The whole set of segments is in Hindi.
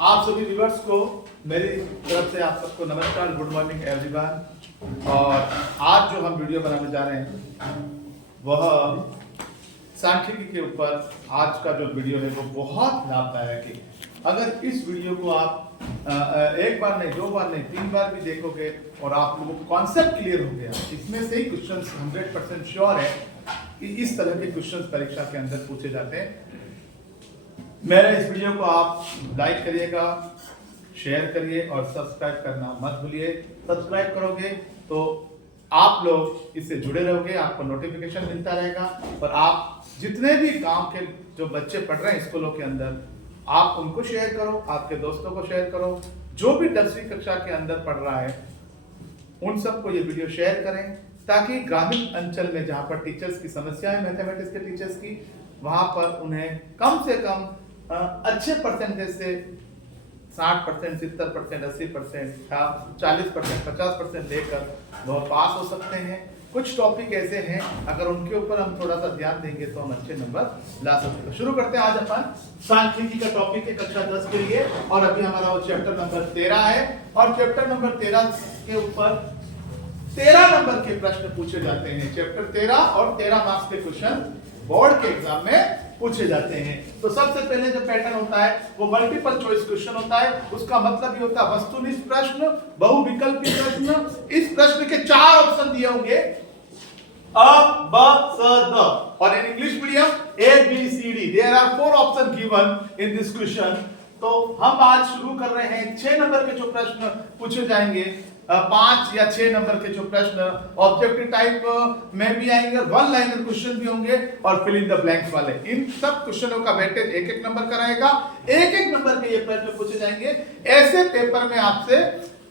आप सभी व्यूअर्स को मेरी तरफ से आप सबको नमस्कार, गुड मॉर्निंग एवरीवन। और आज जो हम वीडियो बनाने जा रहे हैं वह सांख्यिकी के ऊपर। आज का जो वीडियो है वो बहुत लाभदायक है। अगर इस वीडियो को आप एक बार नहीं, दो बार नहीं, 3 बार भी देखोगे और आप लोगों को कॉन्सेप्ट क्लियर हो गया, इसमें से ही क्वेश्चंस 100% श्योर है कि इस तरह के क्वेश्चंस परीक्षा के अंदर पूछे जाते हैं। मेरे इस वीडियो को आप लाइक करिएगा, शेयर करिए और सब्सक्राइब करना मत भूलिए। सब्सक्राइब करोगे तो आप लोग इससे जुड़े रहोगे, आपको नोटिफिकेशन मिलता रहेगा। और आप जितने भी गांव के जो बच्चे पढ़ रहे हैं स्कूलों के अंदर, आप उनको शेयर करो, आपके दोस्तों को शेयर करो। जो भी 10वीं कक्षा के अंदर पढ़ रहा है उन सबको ये वीडियो शेयर करें, ताकि ग्रामीण अंचल में जहाँ पर टीचर्स की समस्या है, मैथमेटिक्स के टीचर्स की, वहां पर उन्हें कम से कम अच्छे परसेंटेज से 60%, 70%, 80%, 40%, 50% लेकर वह पास हो सकते हैं। कुछ टॉपिक ऐसे हैं, अगर उनके ऊपर हम थोड़ा सा ध्यान देंगे तो हम अच्छे नंबर ला सकते हैं। शुरू करते हैं। आज अपन सांख्यिकी का टॉपिक है कक्षा 10 के लिए, और अभी हमारा वो चैप्टर नंबर 13 है। और चैप्टर नंबर 13 के ऊपर 13 नंबर के प्रश्न पूछे जाते हैं। चैप्टर 13 और 13 मार्क्स के क्वेश्चन बोर्ड के एग्जाम में पूछे जाते हैं। तो सबसे पहले जो पैटर्न होता है वो मल्टीपल चॉइस क्वेश्चन होता है। उसका मतलब ये होता है वस्तुनिष्ठ प्रश्न, बहुविकल्पी प्रश्न। इस प्रश्न के 4 ऑप्शन दिए होंगे, अ, ब, स, द। और in English medium A, B, C, D। There are 4 option given in this question. तो हम आज शुरू कर रहे हैं। 6 नंबर के जो प्रश्न पूछे जाएंगे, 5 या 6 नंबर के जो प्रश्न ऑब्जेक्टिव टाइप में भी आएंगे, 1 लाइनर क्वेश्चन भी होंगे और फिल इन द ब्लैंक्स वाले। इन सब क्वेश्चनों का वेटेज 1-1 नंबर का रहेगा। 1-1 नंबर के ये प्रश्न पूछे जाएंगे। ऐसे पेपर में आपसे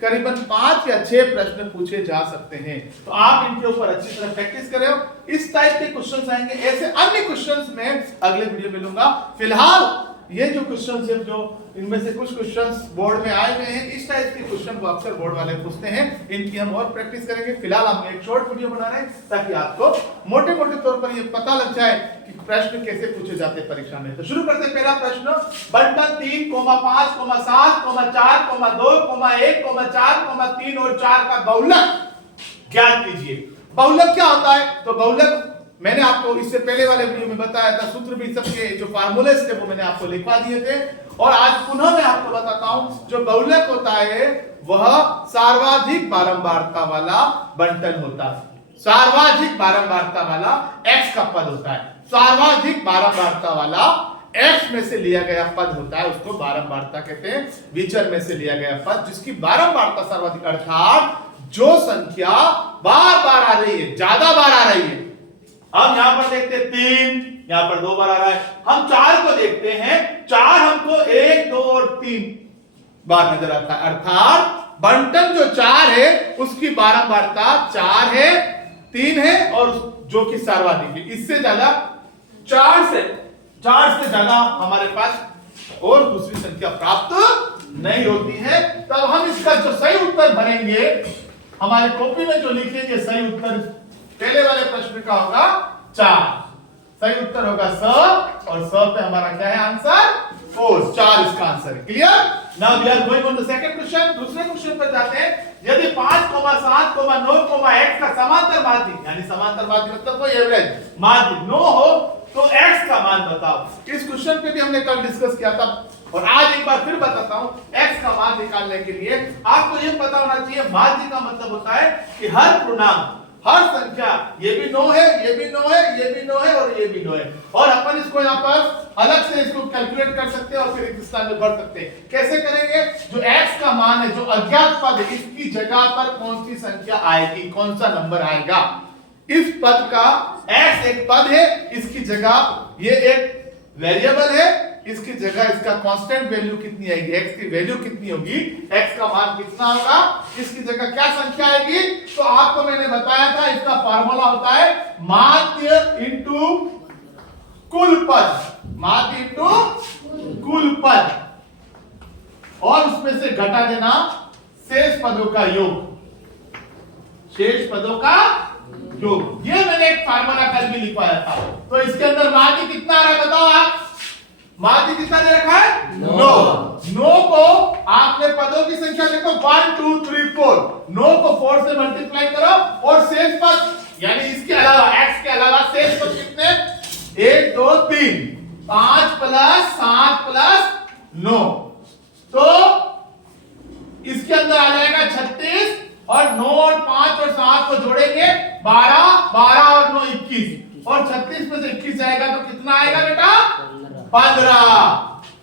करीबन 5 या 6 प्रश्न पूछे जा सकते हैं। तो आप इनके ऊपर अच्छी तरह प्रैक्टिस करें। इस टाइप के क्वेश्चंस आएंगे। ऐसे अन्य क्वेश्चंस में अगले वीडियो में लूंगा। फिलहाल ये जो क्वेश्चंस है, जो इनमें से कुछ क्वेश्चंस बोर्ड में आए हुए हैं, इस टाइप के क्वेश्चन को अक्सर बोर्ड वाले पूछते हैं। इनकी हम और प्रैक्टिस करेंगे। फिलहाल हम एक शॉर्ट वीडियो बना रहे हैं ताकि आपको मोटे-मोटे तौर पर ये पता लग जाए कि प्रश्न कैसे पूछे जाते हैं परीक्षा में। तो शुरू करते हैं। पहला प्रश्न, बंटन 3, 5, 7, 4, 2, 1, 4, 3 और 4 का बहुलक ज्ञात कीजिए। बहुलक क्या होता है? तो बहुलक मैंने आपको इससे पहले वाले वीडियो में बताया था। सूत्र भी सबके जो फार्मूलेस थे वो मैंने आपको लिखवा दिए थे। और आज पुनः मैं आपको बताता हूं, जो बहुलक होता है वह सर्वाधिक बारंबारता वाला बंटन होता है। सर्वाधिक बारंबारता वाला x का पद होता है। सर्वाधिक बारंबारता वाला x में से लिया गया पद होता है, उसको बारंबारता कहते हैं। विचर में से लिया गया पद जिसकी बारंबारता सर्वाधिक, अर्थात जो संख्या बार बार आ रही है, ज्यादा बार आ रही है। हम यहां पर देखते हैं 3, यहां पर 2 बार आ रहा है। हम 4 को देखते हैं, 4 हमको 1, 2 और 3 बार नजर आता है। अर्थात बंटन जो 4 है उसकी बारंबारता 4 है, 3 है और जो कि सर्वाधिक है। इससे ज्यादा 4 से ज्यादा हमारे पास और दूसरी संख्या प्राप्त नहीं होती है। तब हम इसका जो सही उत्तर भरेंगे, हमारी कॉपी में जो लिखेंगे सही उत्तर पहले वाले प्रश्न का होगा 4। सही उत्तर होगा स, और स पे हमारा क्या है आंसर? 4। 4 इसका आंसर है। Clear? Now we are going on the second question. दूसरे क्वेश्चन पर जाते हैं। यदि 5, 7, 9, x का समांतर माध्य, यानी समांतर माध्य मतलब कोई एवरेज माध्य 9 हो तो x का मान बताओ। इस क्वेश्चन पे भी हमने कल डिस्कस किया था और आज एक बार फिर बताता हूं। x का मान निकालने के लिए आपको ये पता होना चाहिए, माध्य का मतलब होता है कि हर पूर्णांक, हर संख्या, ये भी 9 है, ये भी 9 है, ये भी 9 है और ये भी 9 है। और अपन इसको यहाँ पर अलग से इसको कैलकुलेट कर सकते हैं और फिर इस स्थान में भर सकते हैं। कैसे करेंगे? जो x का मान है, जो अज्ञात पद है, इसकी जगह पर कौन सी संख्या आएगी, कौन सा नंबर आएगा। इस पद का x एक पद है, इसकी जगह ये एक वेरिएबल है, इसकी जगह इसका कांस्टेंट वैल्यू कितनी आएगी, x की वैल्यू कितनी होगी, x का मान कितना होगा, इसकी जगह क्या संख्या आएगी। तो आपको मैंने बताया था इसका फार्मूला होता है माध्य इंटू कुल पद, माध्य इंटू कुल पद, और उसमें से घटा देना शेष पदों का योग, शेष पदों का योग। ये मैंने एक फार्मूला कल भी लिखवाया था। तो इसके अंदर माध्य कितना आ रहा है बताओ आप? माध्य कितना दे रखा है 9। 9 को आपने पदों की संख्या देखो 1 2 3 4, 9 को 4 से मल्टीप्लाई करो और शेष पद यानी इसके अलावा x के अलावा शेष पद कितने 1 2 3 5 प्लस 7 प्लस 9, तो इसके अंदर आ जाएगा 36 और 9 और 5 और 7 को जोड़ेंगे 12, 12 और 9 21 और 36 में से 21 जाएगा तो कितना आएगा बेटा 15।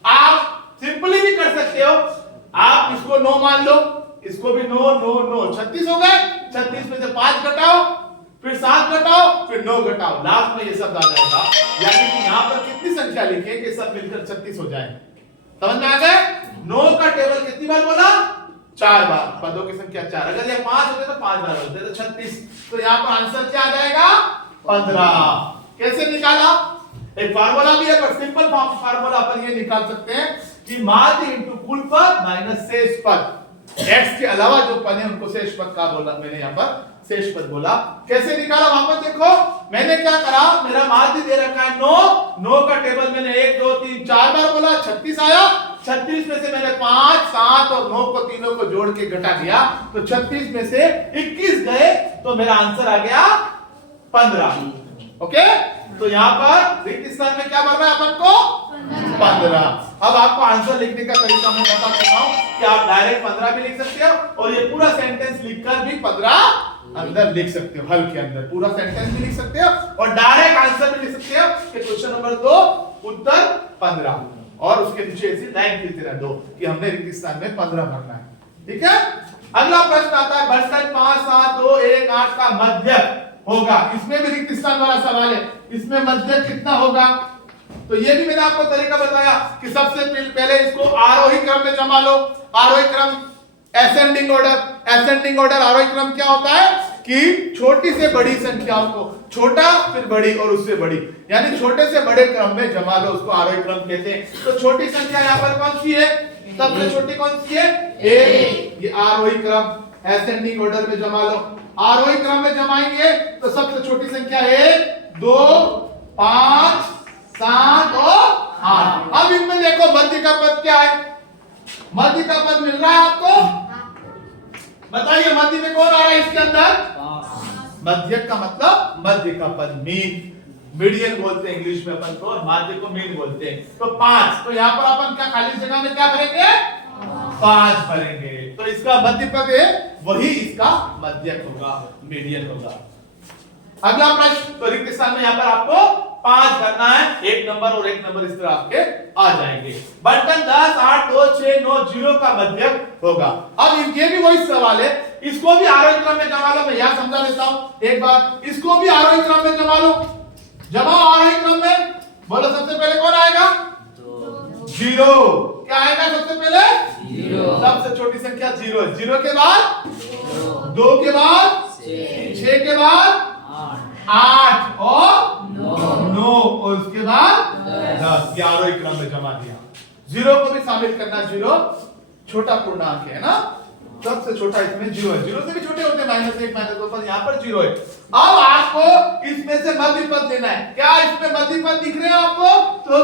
आप सिंपली भी कर सकते हो, आप इसको 9 मान लो, इसको भी 9 9 9 36 हो गए। 36 में से 5 घटाओ, फिर 7 घटाओ, फिर 9 घटाओ, लास्ट में ये सब आ जाएगा। यानी कि यहां पर कितनी संख्या लिखे कि सब मिलकर 36 हो जाए। समझ में आ गए? 9 का टेबल कितनी बार बोला 4 बार, पदों की संख्या 4, अगर ये 5 होते तो 5 बार होते तो 36, तो यहां पर आंसर क्या आ जाएगा 15। कैसे निकाला? एक फार्मूला भी है पर सिंपल फार्मूला अपन ये निकाल सकते हैं कि माध्य इनटू कुल पद माइनस शेष पद, x के अलावा जो पद है उनको शेष पद का बोला मैंने, यहां पर शेष पद बोला। कैसे निकाला वापस देखो, मैंने क्या करा, मेरा माध्य दे रखा है 9, 9 का टेबल मैंने 1 2 3 4 बार बोला, 36 आया। 36 में से मैंने 5 7 और 9 को तीनों को जोड़ के घटा दिया तो 36 में से 21 गए तो मेरा आंसर आ गया 15। ओके, तो यहाँ पर रिक्त स्थान में क्या भरना है अपन को 15। अब आपको आंसर लिखने का तरीका मैं बता देता हूँ कि आप डायरेक्ट 15 भी लिख सकते हो और ये पूरा सेंटेंस लिखकर भी 15 अंदर लिख सकते हो, हल के अंदर पूरा सेंटेंस भी लिख सकते हो और डायरेक्ट आंसर भी लिख सकते हो कि क्वेश्चन नंबर 2 उत्तर 15 और उसके नीचे ऐसी लाइन खींचते रह दो कि हमने रिक्त स्थान में 15 भरना है। ठीक है, अगला प्रश्न आता है 62 5 7 2 1 8 का मध्य होगा। इसमें भी रिक्त स्थान वाला सवाल है, इसमें मध्य कितना होगा? तो ये भी मैंने आपको तरीका बताया कि सबसे पहले इसको आरोही क्रम में जमा लो। आरोही क्रम असेंडिंग ऑर्डर आरोही क्रम क्या होता है कि छोटी से बड़ी संख्याओं को, छोटा फिर बड़ी और उससे बड़ी, यानी छोटे से बड़े क्रम में जमा लो, उसको आरोही क्रम कहते हैं। तो छोटी संख्या यहाँ पर कौन सी है, सबसे छोटी कौन सी है 1, ये आरोही क्रम असेंडिंग ऑर्डर में जमा लो। आरोही क्रम में जमाएंगे तो सबसे छोटी संख्या 1 2 5 7 और 8। अब इनमें देखो मध्य का पद क्या है, मध्य का पद मिल रहा है आपको, बताइए मध्य में कौन आ रहा है इसके अंदर? मध्य का मतलब मध्य का पद, मीडियन बोलते हैं इंग्लिश में अपन को, और माध्य को मीन बोलते हैं। तो 5, तो यहाँ पर अपन क्या खाली जगह में क्या भरेंगे 5 भरेंगे, तो इसका मध्य पद है वही इसका मध्यक होगा, मीडियन होगा। अगला प्रश्न, तो रिक्त स्थान में यहाँ पर आपको 5 करना है, 1 नंबर और 1 नंबर इस तरह आपके आ जाएंगे। बर्तन 10 8 2 6 9 0 का मध्यक होगा। अब ये भी वही सवाल है, इसको भी आरोही क्रम में जमा लो। मैं यहाँ समझा देता हूँ एक बार, इसको भी आरोही क्रम में जमा लो। जमाओ आरोही क्रम में, बोलो सबसे पहले कौन आएगा 0, क्या आएगा सबसे पहले 0, सबसे छोटी संख्या 0, 0 के बाद 2 के बाद 6 के बाद 8 और 9 और उसके बाद 10, 11 क्रम में जमा दिया। 0 को भी शामिल करना, 0 छोटा पूर्णांक है ना, सबसे छोटा इसमें 0 है, 0 से भी छोटे होते हैं -1 -2, पर यहाँ पर 0 है। अब आपको इसमें से मध्य पद लेना है, क्या इसमें मध्य पद दिख रहे हैं आपको? तो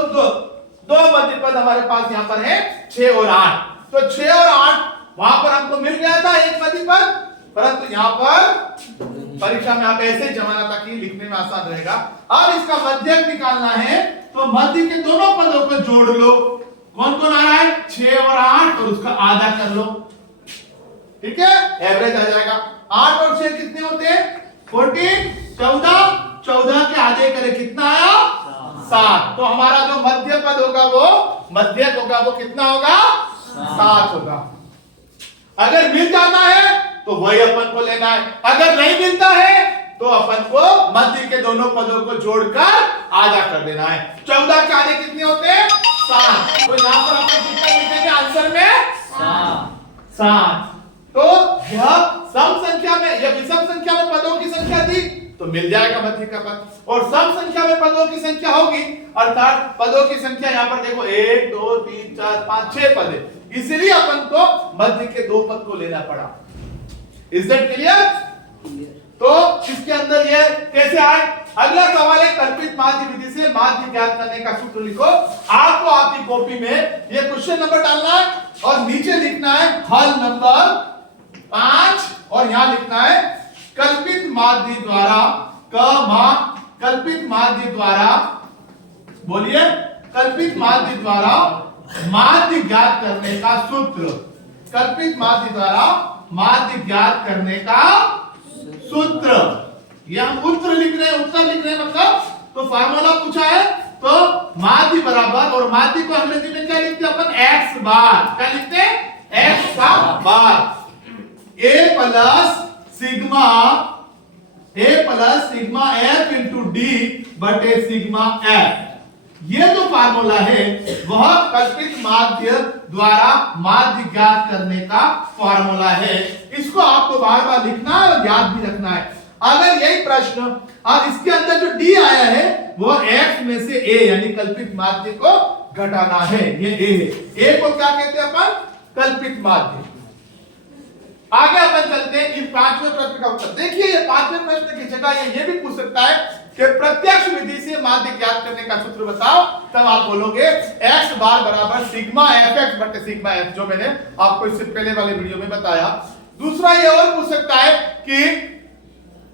दो मध्य पद हमारे पास यहाँ पर है 6 और 8, तो 6 और 8 वहां पर हमको मिल गया था एक मध्य पद, परंतु यहाँ पर परीक्षा में आप ऐसे जमाना ताकि लिखने में आसान रहेगा। अब इसका मध्यक निकालना है तो मध्य के दोनों पदों को जोड़ लो, कौन कौन आ रहा है 6 और 8 और उसका आधा कर लो, ठीक है, एवरेज आ जाएगा। 8 और 6 कितने होते हैं 14, 14 के आधे करें कितना आया 7, तो हमारा जो मध्य पद होगा वो मध्यक होगा, वो कितना होगा 7 होगा। अगर मिल जाता है तो वही अपन को लेना है, अगर नहीं मिलता है तो अपन को मध्य के दोनों पदों को जोड़कर आधा कर देना है। 14 के आधे कितने होते हैं 7, तो यहाँ पर अपन कितना लिखेंगे आंसर में 7। तो यह सम संख्या में, यह विषम संख्या में पदों की संख्या थी तो मिल जाएगा मध्य का पद, और सम संख्या में पदों की संख्या होगी, अर्थात पदों की संख्या यहाँ पर देखो 1 2 3 4 5 6 पद है, इसलिए अपन को मध्य के 2 पद को लेना पड़ा। Is that clear? तो इसके अंदर ये कैसे आए। अगला सवाल है कल्पित माध्य विधि से माध्य ज्ञात करने का सूत्र लिखो। आपको आपकी कॉपी में ये क्वेश्चन नंबर डालना है और नीचे लिखना है हल नंबर 5 और यहां लिखना है कल्पित माध्य द्वारा कल्पित माध्य द्वारा, बोलिए, कल्पित माध्य द्वारा माध्य ज्ञात करने का सूत्र। कल्पित माध्य द्वारा माध्य ज्ञात करने का सूत्र। ये हम उत्तर लिख रहे हैं, उत्तर लिख रहे हैं मतलब, तो फार्मूला पूछा है तो माध्य बराबर, और माध्य को अंग्रेजी में क्या लिखते हैं अपन, x बार। क्या लिखते हैं, x का बार। a plus sigma f into D बटे सिग्मा f। ये जो फार्मूला है वह कल्पित माध्य द्वारा माध्य ज्ञात करने का फार्मूला है। इसको आपको बार बार लिखना है और याद भी रखना है। अगर यही प्रश्न और इसके अंदर जो डी आया है वो x में से a यानी कल्पित माध्य को घटाना है, ये a है। a को क्या कहते हैं अपन, कल्पित माध्य। आगे अपन चलते हैं इस पांचवें प्रश्न का उत्तर। देखिए ये पांचवें प्रश्न की जगह ये भी पूछ सकता है कि प्रत्यक्ष विधि से माध्य ज्ञात करने का सूत्र बताओ। तब आप बोलोगे x बार बराबर सिग्मा fx बटे सिग्मा f, जो मैंने आपको इससे पहले वाले वीडियो में बताया। दूसरा ये और पूछ सकता है कि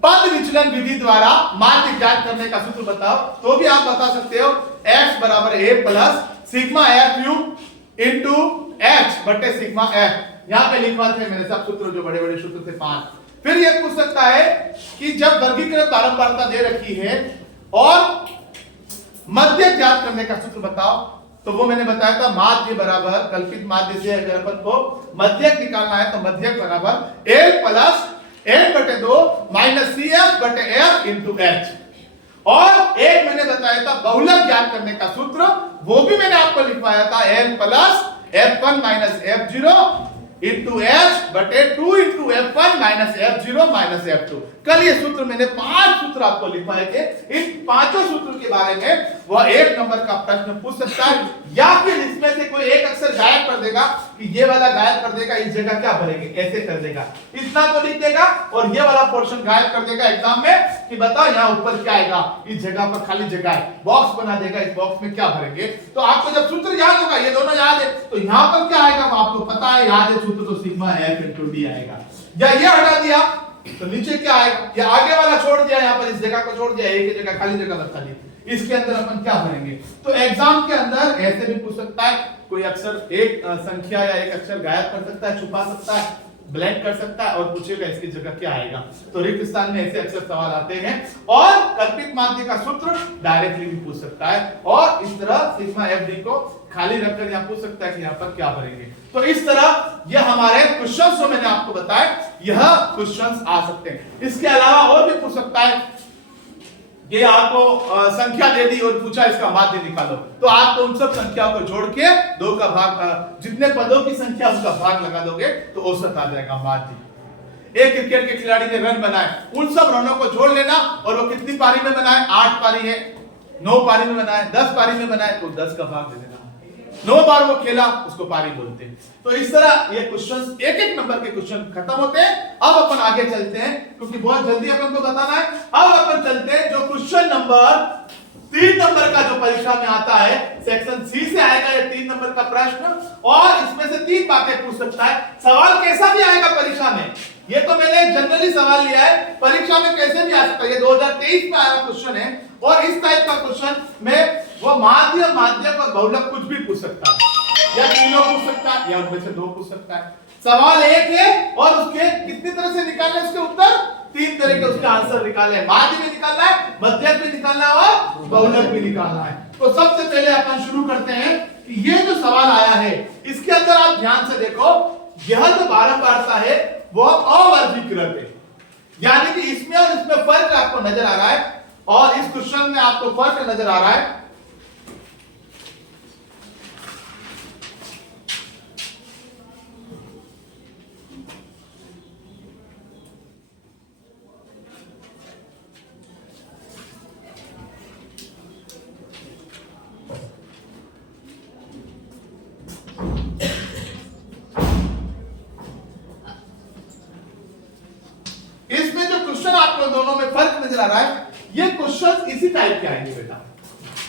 पद विचलन विधि द्वारा माध्य ज्ञात करने का सूत्र बताओ। तो भी आप बता सकते हो x बराबर a plus sigma f cube into h बटे सिग्मा f। यहां पे लिखवाते हैं मैंने सब सूत्र, जो बड़े बड़े सूत्र थे 5। फिर यह पूछ सकता है कि जब वर्गीकृत बारंबारता दे रखी है और मध्य ज्ञात करने का सूत्र बताओ। तो वो मैंने बताया था माध्य बराबर, कल्पित माध्य से अगर अपन को मध्यक निकालना है तो मध्यक बराबर a प्लस n बटे 2 माइनस cf बटे f इंटू h। और एक मैंने बताया था बहुलक ज्ञात करने का सूत्र, वो भी मैंने आपको लिखवाया था n plus f1 minus f0 into h बटे 2 into f1 minus f0 minus f2। कल ये सूत्र मैंने 5 सूत्र आपको लिखवाए थे। इन पांचों सूत्र के बारे में वह 1 नंबर का प्रश्न पूछ सकता है, या फिर इसमें से कोई एक अक्षर गायब कर देगा कि ये वाला गायब कर देगा, इस जगह क्या भरेंगे, कैसे कर देगा, इतना तो लिख देगा। और ये वाला पोर्शन गायब कर देगा एग्जाम में कि बताओ यहाँ ऊपर क्या आएगा, इस जगह पर खाली जगह है, बॉक्स बना देगा, इस बॉक्स में क्या भरेंगे। तो आपको जब सूत्र याद होगा, ये दोनों याद है, तो यहाँ पर क्या आएगा आपको पता है, याद है सूत्र, तो सिग्मा f इंटू डी आएगा। या ये हटा दिया तो नीचे क्या आएगा, ये आगे वाला छोड़ दिया, यहाँ पर इस जगह को छोड़ दिया, एक जगह खाली जगह बता दी, इसके अंदर अपन क्या भरेंगे। तो एग्जाम के अंदर ऐसे भी पूछ सकता है, कोई अक्षर एक संख्या या एक अक्षर गायब कर सकता है, छुपा सकता है, ब्लैंक कर सकता है और पूछेगा इसकी जगह क्या आएगा। तो रिक्त स्थान में ऐसे अक्षर सवाल आते हैं। और कल्पित माध्य का सूत्र डायरेक्टली भी पूछ सकता है, और इस तरह सिग्मा एफ डी को खाली रखकर यहाँ पूछ सकता है कि यहाँ पर क्या भरेंगे। तो इस तरह यह हमारे क्वेश्चंस जो मैंने आपको बताया, यह क्वेश्चंस आ सकते हैं। इसके अलावा और भी पूछ सकता है, ये आपको संख्या दे दी और पूछा इसका माध्य निकालो, तो आप तो उन सब संख्याओं को जोड़ के 2 का भाग, जितने पदों की संख्या उसका भाग लगा दोगे तो औसत आ जाएगा माध्य। एक क्रिकेट के खिलाड़ी ने रन बनाए, उन सब रनों को जोड़ लेना, और वो कितनी पारी में बनाए, 8 पारी है, 9 पारी में बनाए, 10 पारी में बनाए, तो 10 का भाग दे देना। 9 बार वो खेला, उसको पारी बोलते हैं। तो इस तरह ये क्वेश्चंस, एक एक नंबर के क्वेश्चन खत्म होते हैं। अब अपन आगे चलते हैं, क्योंकि बहुत जल्दी अपन को बताना है। अब अपन चलते हैं जो क्वेश्चन नंबर 3 नंबर का जो परीक्षा में आता है, सेक्शन सी से आएगा ये 3 नंबर का प्रश्न, और इसमें से 3 बातें पूछ सकता है। सवाल कैसा भी आएगा परीक्षा में, ये तो मैंने जनरली सवाल लिया है, परीक्षा में कैसे भी आ सकता है। ये 2023 में आया क्वेश्चन है, और इस टाइप का क्वेश्चन में वो माध्य, माध्यक और बहुलक कुछ भी पूछ सकता है, या तीनों पूछ सकता है, या उनमें से 2 पूछ सकता है। सवाल एक है और उसके कितनी तरह से निकालने उसके उत्तर, 3 तरह के उसका आंसर निकालना है। माध्य भी निकालना है, मध्यक भी निकालना है और बहुलक भी निकालना है। तो सबसे पहले अपन शुरू करते हैं कि ये जो सवाल आया है, इसके अंदर आप ध्यान से देखो, यह जो बारंबारता है वह अवर्गीकृत है, यानी कि इसमें और इसमें फर्क आपको नजर आ रहा है, और इस क्वेश्चन में आपको फर्क नजर आ रहा है। इसमें जो क्वेश्चन आपको दोनों में फर्क नजर आ रहा है, ये क्वेश्चन इसी टाइप के आएंगे बेटा,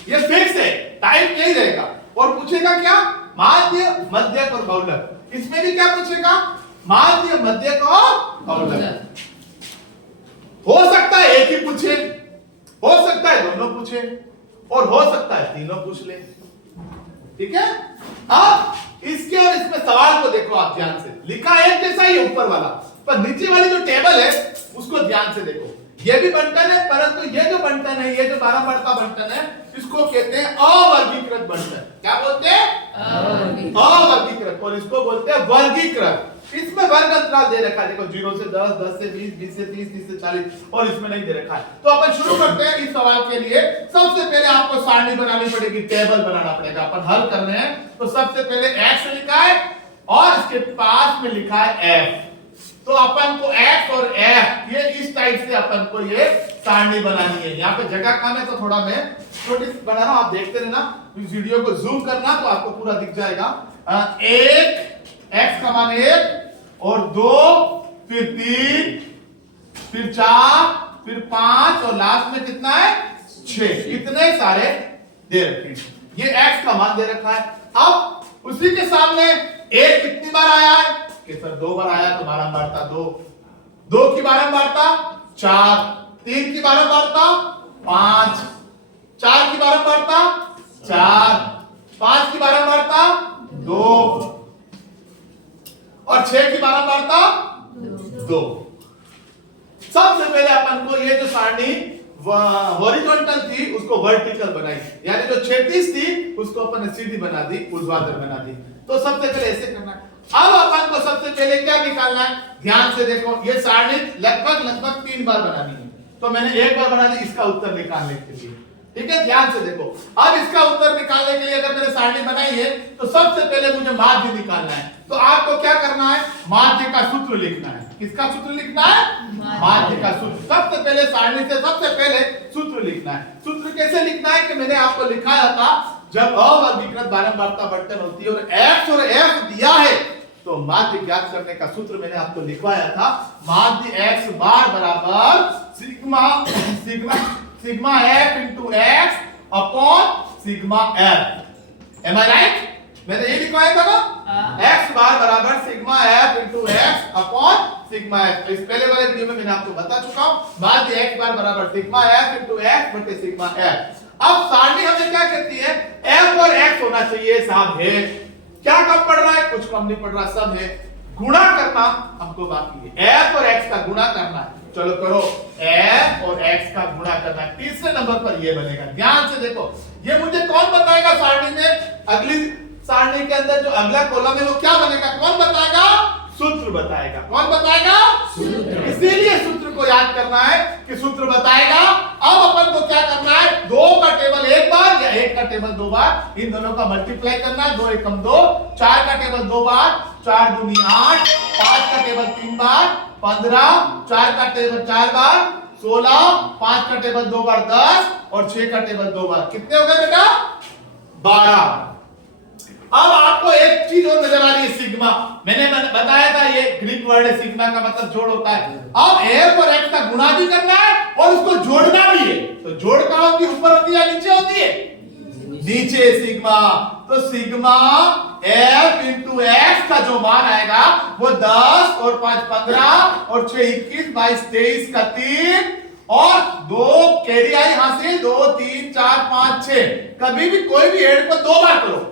ये फिक्स है, टाइप यही रहेगा। और पूछेगा क्या, माध्य, मध्यक और बहुलक। इसमें भी क्या पूछेगा, माध्य, मध्यक और बहुलक। हो सकता है एक ही पूछे, हो सकता है दोनों पूछे, और हो सकता है तीनों पूछ ले। ठीक है, अब इसके और इसमें सवाल को देखो आप ध्यान से, लिखा एक जैसा ही ऊपर वाला, पर नीचे वाली जो टेबल है उसको ध्यान से देखो। ये भी बंटन है, परंतु ये जो बंटन है, ये जो 12 बढ़ता बंटन है, इसको कहते हैं अवर्गीकृत बंटन। क्या बोलते हैं, अवर्गीकृत। और इसको बोलते हैं वर्गीकृत। इसमें वर्ग अंतराल दे रखा है, देखो 0 से 10, 10 से 20, 20 से 30, 30 से 40, और इसमें नहीं दे रखा है। तो अपन शुरू करते हैं इस सवाल के लिए। सबसे पहले आपको सारणी बनानी पड़ेगी, टेबल बनाना पड़ेगा। अपन हल करने हैं तो सबसे पहले x लिखा है और इसके पास में लिखा है f। तो अपन को x और f ये इस टाइप से अपन को ये सारणी बनानी है। यहाँ पे जगह कम है तो थोड़ा मैं छोटी बना रहा हूं, आप देखते रहना। इस वीडियो को जूम करना तो आपको पूरा दिख जाएगा। एक x का मान 1 और 2, फिर 3, फिर 4, फिर 5 और लास्ट में कितना है 6। इतने सारे दे रखे हैं। ये x का मान दे रखा है। अब उसी के सामने 1 कितनी बार आया है कि सर 2 बार आया, तो बारंबारता 2, 2 की बारंबारता 4, 3 की बारंबारता 5, 4 की बारंबारता 4, 5 की बारंबारता 2 और 6 की बारंबारता 2। सबसे पहले अपन को ये जो सारणी हॉरिजॉन्टल थी उसको वर्टिकल बनाई, यानी जो क्षैतिज थी उसको अपन ने सीधी बना दी, ऊर्ध्वाधर बना दी। तो सबसे पहले ऐसे करना है। अब अपन को सबसे पहले क्या निकालना है, ध्यान से देखो। ये सारणी लगभग 3 बार बनानी है, तो मैंने एक बार बना दी इसका उत्तर निकालने के लिए। ठीक है, ध्यान से देखो। अब इसका उत्तर निकालने के लिए अगर मैंने सारणी बनाई है तो सबसे पहले मुझे माध्य निकालना है। तो आपको क्या करना है, माध्य का सूत्र लिखना है। किसका सूत्र लिखना है, माध्य का सूत्र। सबसे पहले सारणी से सबसे पहले सूत्र लिखना है। सूत्र कैसे लिखना है कि मैंने आपको लिखाया था, जब अवर्गीकृत बारंबारता बंटन होती है और x और f दिया है तो माध्य ज्ञात करने का सूत्र मैंने आपको लिखवाया था। माध्य x बार बराबर sigma f into x upon sigma f। Am I right? मैंने ये लिखवाया था ना, x बार बराबर sigma f into x upon sigma f। इस पहले वाले वीडियो में मैंने आपको बता चुका हूं, माध्य x बार बराबर सिग्मा f into x बटे सिग्मा f। अब सारणी हमें क्या कहती है, f और x होना चाहिए साहब है। क्या कम पड़ रहा है, कुछ कम नहीं पड़ रहा, सब है। गुणा करना हमको बाकी है, f और x का गुणा करना है। चलो करो, f और x का गुणा करना है। तीसरे नंबर पर ये बनेगा। ध्यान से देखो, ये मुझे कौन बताएगा सारणी में, अगली सारणी के अंदर जो अगला कॉलम है वो क्या बनेगा, कौन बताएगा, सूत्र बताएगा। कौन बताएगा, सूत्र। इसीलिए सूत्र को याद करना है कि सूत्र बताएगा। अब अपन को क्या करना है, 2 का टेबल एक बार या 1 का टेबल 2 बार, इन दोनों का मल्टीप्लाई करना है। 2 एकम 2, 4 का टेबल 2 बार, 4 दूनी 8, 5 का टेबल 3 बार, 15, 4 का टेबल 4 बार, 16, 5 का टेबल 2 बार 10 और 6 का टेबल 2 बार। कितने हो गए बेटा, 12। अब आपको एक चीज और नजर आ रही है, सिग्मा। मैंने बताया था ये ग्रीक वर्ड है, सिग्मा का मतलब जोड़ होता है। अब f और x का गुणा भी करना है और उसको जोड़ना भी है। तो जोड़ कहां होती है, ऊपर होती है या नीचे होती है, नीचे सिग्मा। तो सिग्मा f into x का जो मान आएगा वो 10 और 5 15 और 6 21 22 23 का 3 और 2 कैरी आई यहां से, 2 3 4 5 6। कभी भी कोई भी हेड को 2 बार करो,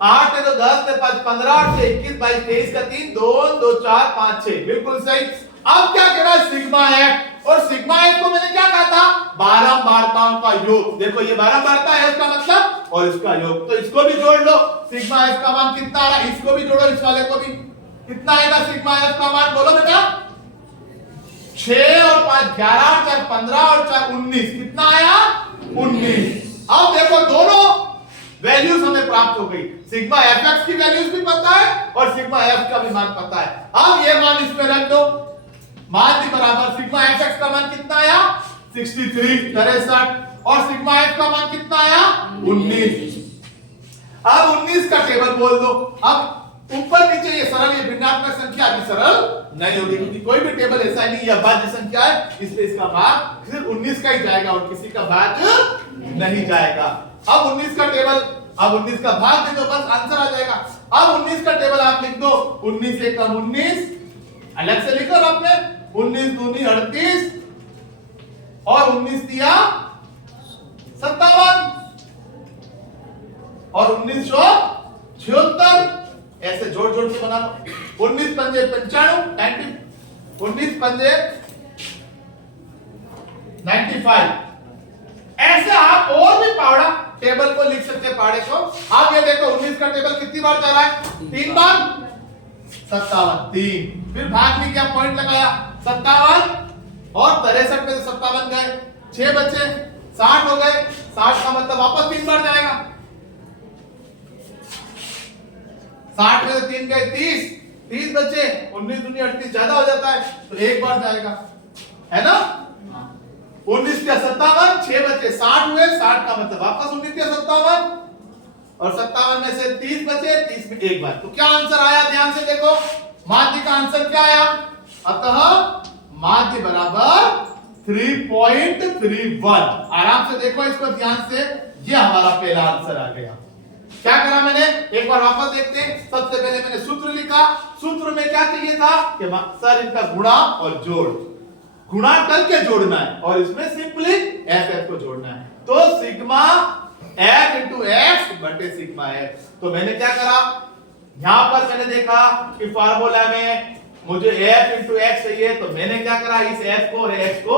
8 है तो 10 है 5 15 8 6 21 22 23 का 3 2 2 4 5 6, बिल्कुल सही। अब क्या कह रहा है, सिग्मा f, और सिग्मा f को मैंने क्या कहा था, बारंबारताओं का योग। देखो ये बारंबारता है इसका मतलब और इसका योग, तो इसको भी जोड़ लो। सिग्मा f का मान कितना आ रहा है, इसको भी जोड़ो, इस वाले को भी। कितना आएगा सिग्मा f का मान, बोलो बेटा। 6 और 5 11 4 15 और 4 19, कितना आया, 19। अब देखो दोनों वैल्यूज हमें प्राप्त हो गई। सिग्मा fx की वैल्यूज भी पता है और सिग्मा f का भी मान पता है। अब ये मान इसमें रख दो, मान भी बराबर सिग्मा fx का मान कितना आया, 63 और सिग्मा f का मान कितना आया, 19। अब 19 का टेबल बोल दो। अब ऊपर नीचे ये सरल, ये भिन्नात्मक संख्या अभी सरल नहीं होगी, क्योंकि कोई भी टेबल ऐसा नहीं, यह भाज्य संख्या है, इसलिए इसका भाग सिर्फ 19 का ही जाएगा और किसी का भाग नहीं जाएगा। अब 19 का टेबल, अब 19 का भाग दे दो, बस आंसर आ जाएगा। अब 19 का टेबल आप लिख दो, 19 एक कम 19, अलग से लिखो आपने, 19 दूनी 38 और 19 दिया 57 और 19 शोर 76, ऐसे जोड़ जोड़ के बना लो। 19 पंजे 95, 19 पंजे 95। ऐसे आप और भी पावड़ा टेबल को लिख सकते हैं, पाड़े को। आप ये देखो 19 का टेबल कितनी बार जा रहा है, 3 बार, 57 3, फिर भाग में क्या पॉइंट लगाया 57 और 63 में से 57 गए, 6 बचे, 60 हो गए, 60 का मतलब वापस 3 बार जाएगा, 60 में से 3 गए 30, 30 बचे, 19 दूनी 38 ज्यादा हो जाता है तो एक बार जाएगा, है ना। 19 या 57, 6 बचे 60 हुए, 60 का मतलब वापस 19 या 57 और 57 में से 30 बचे, 30 में एक बार। तो क्या आंसर आया, ध्यान से देखो, माध्य का आंसर क्या आया, अतः माध्य बराबर 3.31। आराम से देखो इसको ध्यान से, ये हमारा पहला आंसर आ गया। क्या करा मैंने, एक बार वापस देखते हैं। सबसे पहले मैंने सूत्र लिखा, सूत्र में क्या चाहिए था कि सर इनका गुणा और जोड़, गुणा करके जोड़ना है और इसमें सिंपली एफ को जोड़ना है, तो सिग्मा एफ इंटू एक्स बटे सिग्मा एफ। तो मैंने क्या करा, यहां पर मैंने देखा कि फार्मूला में मुझे एफ इंटू एक्स चाहिए, तो मैंने क्या करा, इस एफ को और एक्स को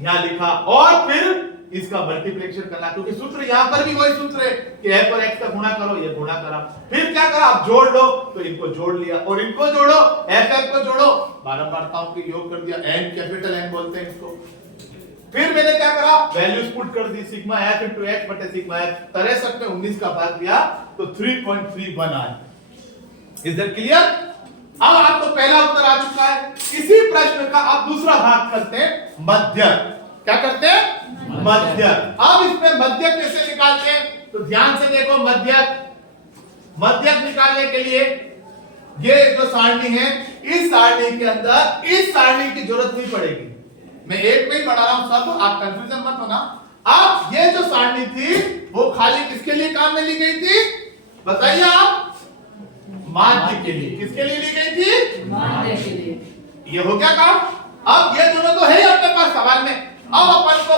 यहां लिखा और फिर इसका मल्टीप्लिकेशन करना, क्योंकि सूत्र यहां पर भी वही सूत्र है कि f और x का गुणा करो, ये गुणा करा, फिर क्या करा, आप जोड़ लो, तो इनको जोड़ लिया और इनको जोड़ो, f को जोड़ो, बारंबारताओं के योग कर दिया, n कैपिटल N बोलते हैं इसको। फिर मैंने क्या करा, वैल्यूज पुट कर दी, सिग्मा f इनटू x बटे सिग्मा f, 63 में 19 का भाग दिया तो 3.31 आया। Is that clear? अब आपको पहला उत्तर आ चुका है। इसी प्रश्न का आप दूसरा भाग करते हैं, मध्यक। क्या करते हैं, मध्यक। अब इसमें मध्यक कैसे निकालते हैं, तो ध्यान से देखो, मध्यक निकालने के लिए ये जो सारणी है, इस सारणी के अंदर इस सारणी की जरूरत नहीं पड़ेगी। मैं एक में ही पढ़ा रहा हूं सब, आप कंफ्यूजन मत होना। अब ये जो सारणी थी वो खाली किसके लिए काम में ली गई थी, बताइए आप, माध्य के लिए। किसके लिए ली गई थी, माध्य के लिए। ये हो गया काम। अब ये दोनों तो है ही अपने पास सवाल में, अब अपन को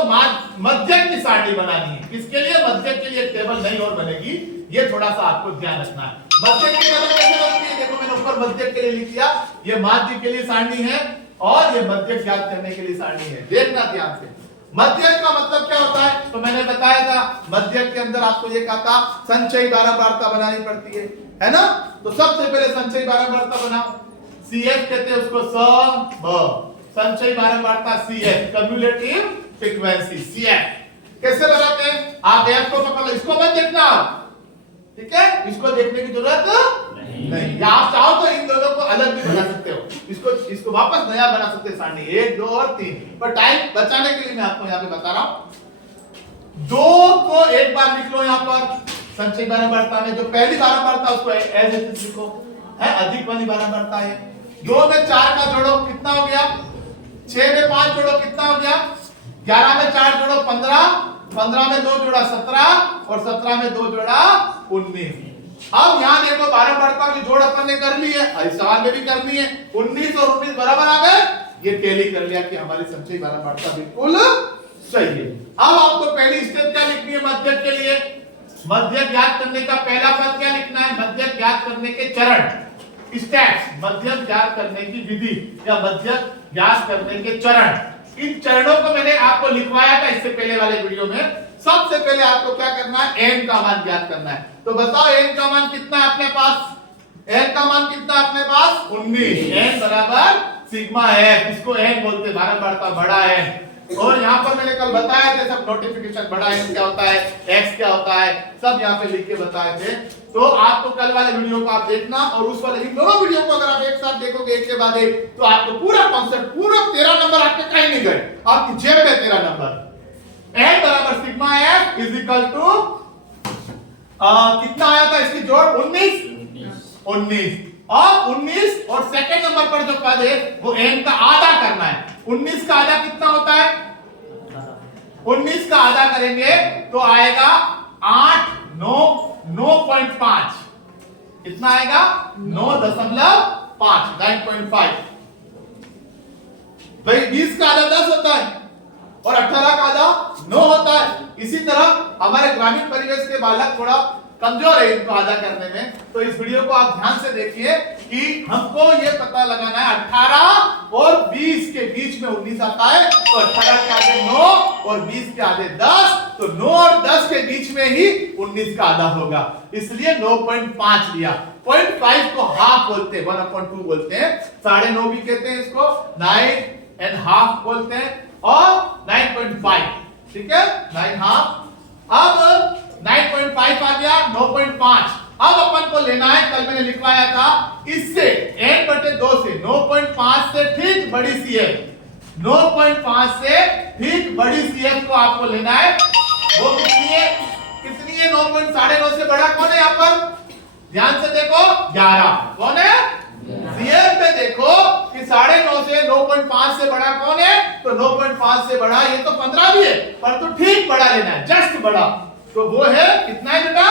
मध्यक की सारणी बनानी है। किसके लिए, मध्यक के लिए टेबल नहीं और बनेगी, ये थोड़ा सा आपको ध्यान रखना है। मध्यक की टेबल कैसे बनती है, देखो मैंने ऊपर मध्यक के लिए लिख दिया, ये माध्य के लिए सारणी है और ये मध्यक ज्ञात करने के लिए सारणी है। देखना ध्यान से, मध्यक का मतलब क्या होता है, तो मैंने बताया था मध्यक के अंदर आपको ये कहा था संचयी बारंबारता बनानी पड़ती है ना। तो सबसे पहले संचयी बारंबारता बनाओ, CF कहते हैं उसको, संचयी बारंबारता CF, कम्युलेटिव फ्रीक्वेंसी CF। कैसे बनाते हैं, आप F को पकड़ लो, इसको मत देखना, ठीक है, इसको देखने की जरूरत नहीं। या आप चाहो तो इन दोनों को अलग भी बना सकते हो, इसको वापस नया बना सकते हैं सारणी 1 2 और 3, पर टाइम बचाने के लिए मैं आपको यहाँ पे बता रहा हूँ। 2 को एक बार लिख लो, यहाँ पर संचयी बारंबारता में जो पहली बारंबारता उसको एज इट इज लिखो, है अधिक वाली बारंबारता है। 2 में 4 का जोड़ो कितना हो गया, 6 में 5 जोड़ो कितना हो गया, 11 में 4 जोड़ो 15, 15 में 2 जोड़ा 17 और 17 में 2 जोड़ा 19। अब यहाँ देखो बारंबारता की जोड़ अपन ने कर ली है, इस सवाल में भी करनी है, 19 और 19 बराबर आ गए, ये टैली कर लिया कि हमारी संचयी बारंबारता बिल्कुल सही है। अब आपको पहली स्टेप क्या लिखनी है मध्यक के लिए, मध्यक ज्ञात करने का पहला पद क्या लिखना है, मध्यक ज्ञात करने के चरण, स्टेप्स, मध्यक ज्ञात करने की विधि या मध्यक ज्ञात करने के चरण। इन चरणों को मैंने आपको लिखवाया था इससे पहले वाले वीडियो में। सबसे पहले आपको क्या करना है, n का मान ज्ञात करना है। तो बताओ n का मान कितना है अपने पास, n का मान कितना है अपने पास 19, n बराबर सिग्मा f, इसको n बोलते, बारंबारता बड़ा n। और यहाँ पर मैंने कल बताया थे सब नोटिफिकेशन, बड़ा n क्या होता है, x क्या होता है, सब यहाँ पे लिख के बताए थे। तो आपको कल वाले वीडियो को आप देखना और उस वाले इन दोनों वीडियो को अगर आप एक साथ देखोगे एक के बाद एक, तो आपको पूरा कॉन्सेप्ट, पूरा 13 नंबर आपके कहीं नहीं गए, आपकी जेब में 13 नंबर। n बराबर sigma f is equal to कितना आया था इसकी जोड़ 19 19, और 19 और सेकंड नंबर पर जो पद है वो n का आधा करना है। 19 का आधा कितना होता है? 19 का आधा करेंगे तो आएगा 8 9 9.5। कितना आएगा? 9.5 9.5। भाई 20 का आधा 10 होता है और 18 का आधा 9 होता है। इसी तरह हमारे ग्रामीण परिवेश के बालक थोड़ा कमजोर है इनको आधा करने में, तो इस वीडियो को आप ध्यान से देखिए कि हमको ये पता लगाना है 18 और 20 के बीच में 19 आता है, तो 18 के आगे 9 और 20 के आगे 10, तो 9 और 10 के बीच में ही 19 का आधा होगा, इसलिए 9.5 लिया। 0.5 को हाफ बोलते हैं, 1/2 बोलते हैं, 9.5 भी कहते हैं इसको, 9.5 बोलते हैं और 9.5, ठीक है, 9.5। अब 9.5 आ गया, 9.5। अब अपन को लेना है, कल मैंने लिखवाया था, इससे n/2 से 9.5 से ठीक बड़ी CF, 9.5 से ठीक बड़ी CF को आपको लेना है। वो कितनी है? 9.9 से बड़ा कौन है यहाँ पर? ध्यान से देखो, 11। कौन है? CF पे देखो कि 9.5 से 9.5 से बड़ा कौन है? तो 9.5 से बड़ा ये तो 15 भी है, पर तो ठीक बड़ा लेना है, जस्ट बड़ा, तो वो है कितना है बेटा?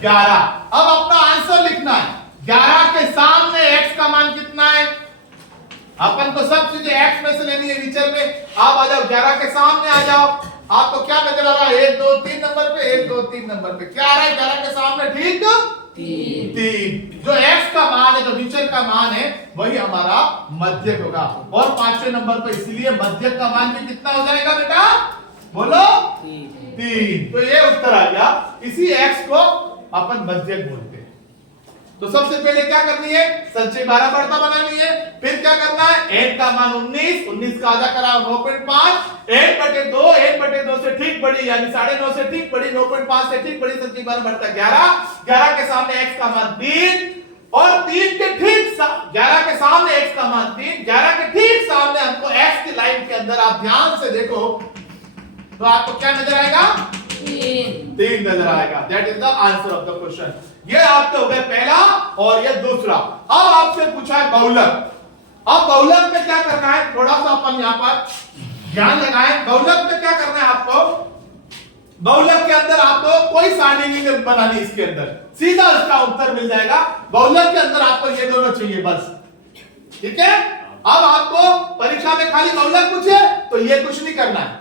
11। अब अपना आंसर लिखना है। 11 के सामने x का मान कितना है? अपन को सब चीजें x में से लेनी है विचर में। आप आ जाओ, 11 के सामने आ जाओ। आपको क्या नजर आ रहा है? 1 2 3 नंबर पे, 1 2 3 नंबर पे क्या आ रहा है? 11 के सामने ठीक 3। जो x का मान है, जो विचर का मान है, वही हमारा मध्यक होगा। और 5वें नंबर पे इसलिए मध्यक का मान भी कितना हो जाएगा बेटा? बोलो, 3। तो ये उत्तर आ गया। इसी x को अपन मध्यक बोलते हैं। तो सबसे पहले क्या करनी है? संचय 12 बढ़ता बनानी है। फिर क्या करना है? n का मान 19, 19 का आधा करा 9.5, n/2 से ठीक बड़ी यानी 9.5 से ठीक बड़ी, 9.5 से ठीक बड़ी, संचय 12 बढ़ता 11, 11 के सामने x का मान 3 और 3 के ठीक 11 के सामने x का मान 3, 11 के ठीक सामने हमको x की लाइन के अंदर आप ध्यान से देखो तो आपको क्या नजर आएगा? 3 नजर आएगा। That is the answer of the question. ये आपके हो गए पहला और ये दूसरा। अब आपसे पूछा है बहुलक। अब बहुलक में क्या करना है? थोड़ा सा अपन यहां पर ध्यान लगाएं। बहुलक में क्या करना है आपको? बहुलक के अंदर आपको कोई सारणी नहीं बनानी, इसके अंदर सीधा इसका उत्तर मिल जाएगा। बहुलक के अंदर आपको ये दोनों चाहिए बस, ठीक है। अब आपको परीक्षा में खाली बहुलक पूछे तो ये कुछ नहीं करना है,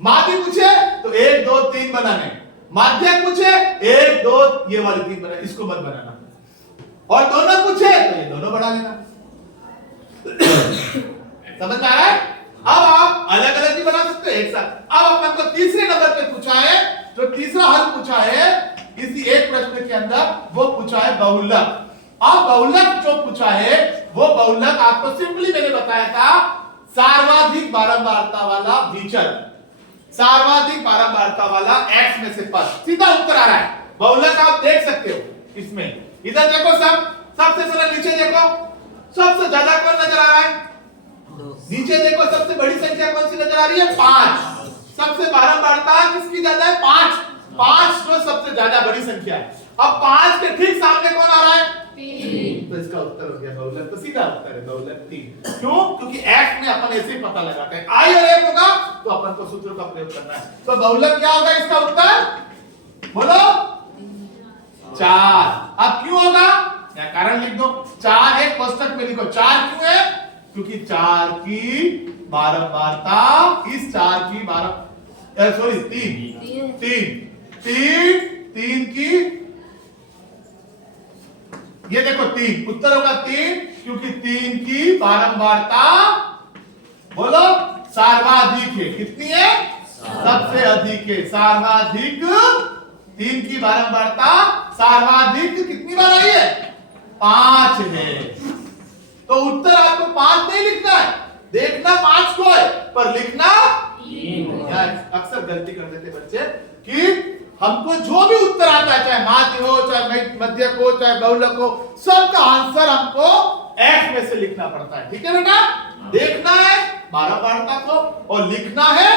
माध्य पूछे तो 1 2 3 बनाने, माध्यक पूछे 1 2 ये वाली 3 बनाने, इसको मत बनाना, और दोनों पूछे तो ये दोनों बढ़ा लेना। समझ में आ रहा है? अब आप अलग अलग भी बना सकते हैं एक साथ। अब अपन को तीसरे नंबर पे पूछा है, जो तीसरा हल पूछा है इसी एक प्रश्न के अंदर, वो पूछा है बहुलक। अब बहुलक जो पूछा है वो बहुलक आपको सिंपली मैंने बताया था, सार्वधिक बारंबारता वाला विचर, सार्वधिक बारंबारता वाला x में से पद, सीधा उत्तर आ रहा है। बहुलक आप देख सकते हो इसमें, इधर देखो, सबसे सरल नीचे देखो, सबसे ज्यादा कौन नजर आ रहा है? नीचे देखो, सबसे बड़ी संख्या कौन सी नजर आ रही है? 5। सबसे बारंबारता किसकी ज्यादा है? 5 जो सबसे ज्यादा बड़ी संख्या है। अब 5 के ठीक सामने कौन आ रहा है? 3। तो इसका उत्तर हो गया बहुलक। तो सीधा उत्तर है बहुलक 3। क्यों? क्योंकि x में अपन ऐसे ही पता लगाते हैं, i और f होगा तो अपन को सूत्र का प्रयोग करना है। तो बहुलक क्या होगा इसका उत्तर? बोलो, 4। अब क्यों होगा? या कारण लिख दो, 4 है, कोष्टक में लिखो 4 क्यों है? क्योंकि 4 की बारंबारता इस 4 की 3 की, ये देखो 3, उत्तर होगा 3, क्योंकि 3 की बारंबारता, बोलो, सर्वाधिक है। कितनी है? सबसे अधिक है, सर्वाधिक। 3 की बारंबारता सर्वाधिक कितनी बार आई है? 5 है। तो उत्तर आपको 5 नहीं लिखना है, देखना 5 को है, पर लिखना 3। अक्सर गलती कर देते बच्चे कि हमको जो भी उत्तर आता है, चाहे माध्य हो, चाहे मध्यक हो, चाहे बहुलक हो, सबका आंसर हमको x में से लिखना पड़ता है। ठीक है बेटा, देखना है बारंबारता को और लिखना है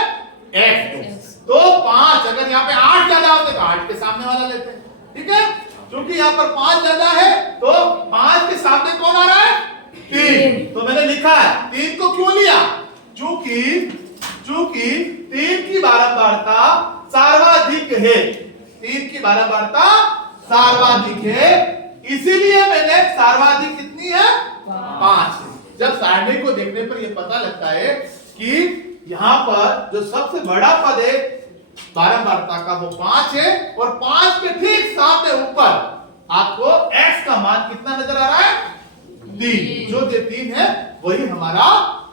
x को। तो 5, अगर यहाँ पे 8 ज्यादा होते तो 8 के सामने वाला लेते हैं, ठीक है। क्योंकि यहाँ पर 5 ज्यादा है तो 5 के सामने कौन आ रहा है? 3। तो मैंने लिखा है 3 को क्यों लिया? चूंकि 3 की बारंबारता सर्वाधिक है, 3 की बारंबारता सर्वाधिक है, इसीलिए मैंने सर्वाधिक कितनी है? 5 है। जब सारणी को देखने पर यह पता लगता है कि यहां पर जो सबसे बड़ा पद है बारंबारता का वो 5 है और 5 के ठीक सामने ऊपर आपको x का मान कितना नजर आ रहा है? 3। जो 3 है वही हमारा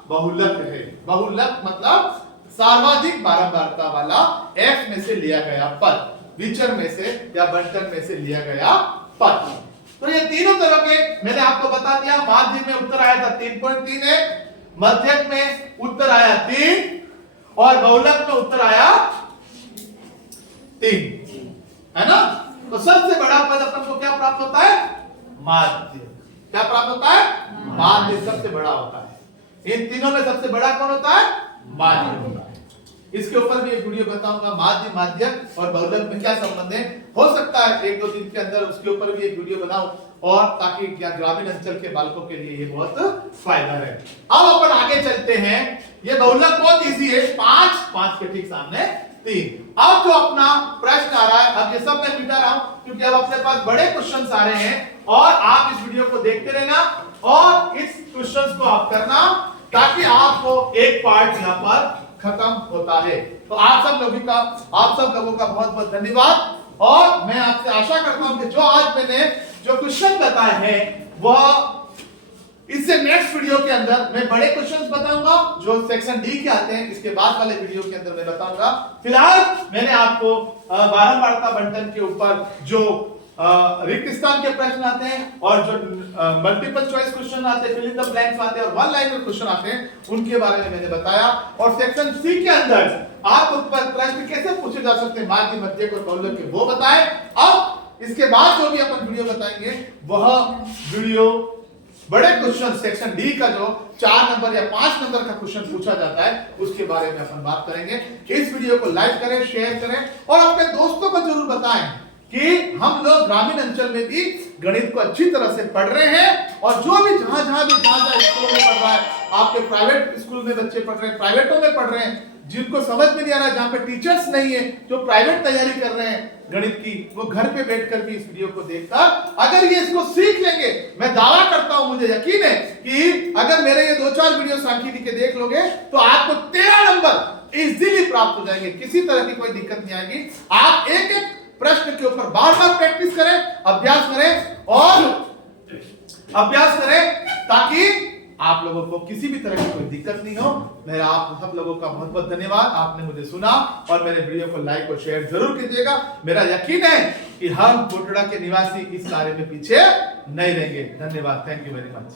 बहुलक है। बहुलक मतलब सर्वाधिक बारंबारता वाला x में से लिया गया पद, विचर में से या बंटन में से लिया गया पद। तो ये तीनों तरह के मैंने आपको बता दिया। माध्यक में उत्तर आया था 3.3 है, मध्यक में उत्तर आया 3 और बहुलक में उत्तर आया 3, है ना? तो सबसे बड़ा पद अपन को क्या प्राप्त होता है? माध्य। क्या प्राप्त होता है? माध्य सबसे बड़ा होता है। इन तीनों में सबसे बड़ा कौन होता है? माध्य होता है। इसके ऊपर भी एक वीडियो बताऊंगा, माध्य माध्यक और बहुलक में क्या संबंध है। हो सकता है 1-2 दिन के अंदर उसके ऊपर भी एक वीडियो बनाऊं, और ताकि ग्रामीण अंचल के बालकों के लिए ये बहुत फायदा है। अब अपन आगे चलते हैं। ये बहुलक बहुत इजी है, 5 के ठीक सामने 3। अब जो अपना प्रश्न आ रहा है, अब ये सब मैं मिटा रहा हूं क्योंकि अब अपने पास बड़े क्वेश्चंस आ रहे हैं, और आप इस वीडियो को देखते रहना और इस क्वेश्चंस को आप करना ताकि आपको एक पार्ट यहां पर खत्म होता है। तो आप सब लोगों का बहुत बहुत धन्यवाद, और मैं आपसे आशा करता हूं कि जो आज मैंने जो क्वेश्चन बताए हैं वह इससे नेक्स्ट वीडियो के अंदर मैं बड़े क्वेश्चंस बताऊंगा जो सेक्शन डी के आते हैं, इसके बाद वाले वीडियो के अंदर मैं बताऊंगा। फिलहाल मैंने आपको बारंबारता बंटन के ऊपर जो रिक्त स्थान के प्रश्न आते हैं और जो मल्टीपल चॉइस क्वेश्चन आते हैं, फिल इन द ब्लैंक्स आते हैं और वन लाइनर क्वेश्चन आते हैं, उनके बारे में मैंने बताया। और सेक्शन सी के अंदर आप ऊपर प्रश्न कैसे पूछे जा सकते हैं माध्य मध्यक और बहुलक के, वो बताए। अब इसके बाद जो भी अपन वीडियो बताएंगे वह वीडियो बड़े क्वेश्चन सेक्शन डी का जो 4 नंबर या 5 नंबर का क्वेश्चन पूछा जाता है उसके बारे में अपन बात करेंगे। इस वीडियो को लाइक करें, शेयर करें और अपने दोस्तों को जरूर बताएं कि हम लोग ग्रामीण अंचल में भी गणित को अच्छी तरह से पढ़ रहे हैं, और जो भी जहां स्कूलों में पढ़ रहा है, आपके प्राइवेट स्कूल में बच्चे पढ़ रहे हैं, प्राइवेटों में पढ़ रहे हैं, जिनको समझ में नहीं आ रहा है, जहां पे टीचर्स नहीं है, जो प्राइवेट तैयारी कर रहे हैं गणित की, वो घर पे बैठकर भी इस वीडियो को देखकर अगर ये इसको सीख लेंगे, मैं दावा करता हूं, मुझे यकीन है कि अगर मेरे ये 2-4 वीडियो सांख्यिकी के देख लोगे तो आपको 13 नंबर इजीली प्राप्त हो जाएंगे। किसी तरह की कोई दिक्कत नहीं आएगी। आप एक प्रश्न के ऊपर बार-बार प्रैक्टिस करें, अभ्यास करें ताकि आप लोगों को किसी भी तरह की कोई दिक्कत नहीं हो। मेरा आप सब लोगों का बहुत बहुत धन्यवाद। आपने मुझे सुना और मेरे वीडियो को लाइक और शेयर जरूर कीजिएगा। मेरा यकीन है कि हम कोटड़ा के निवासी इस कार्य में पीछे नहीं रहेंगे। धन्यवाद। Thank you very much.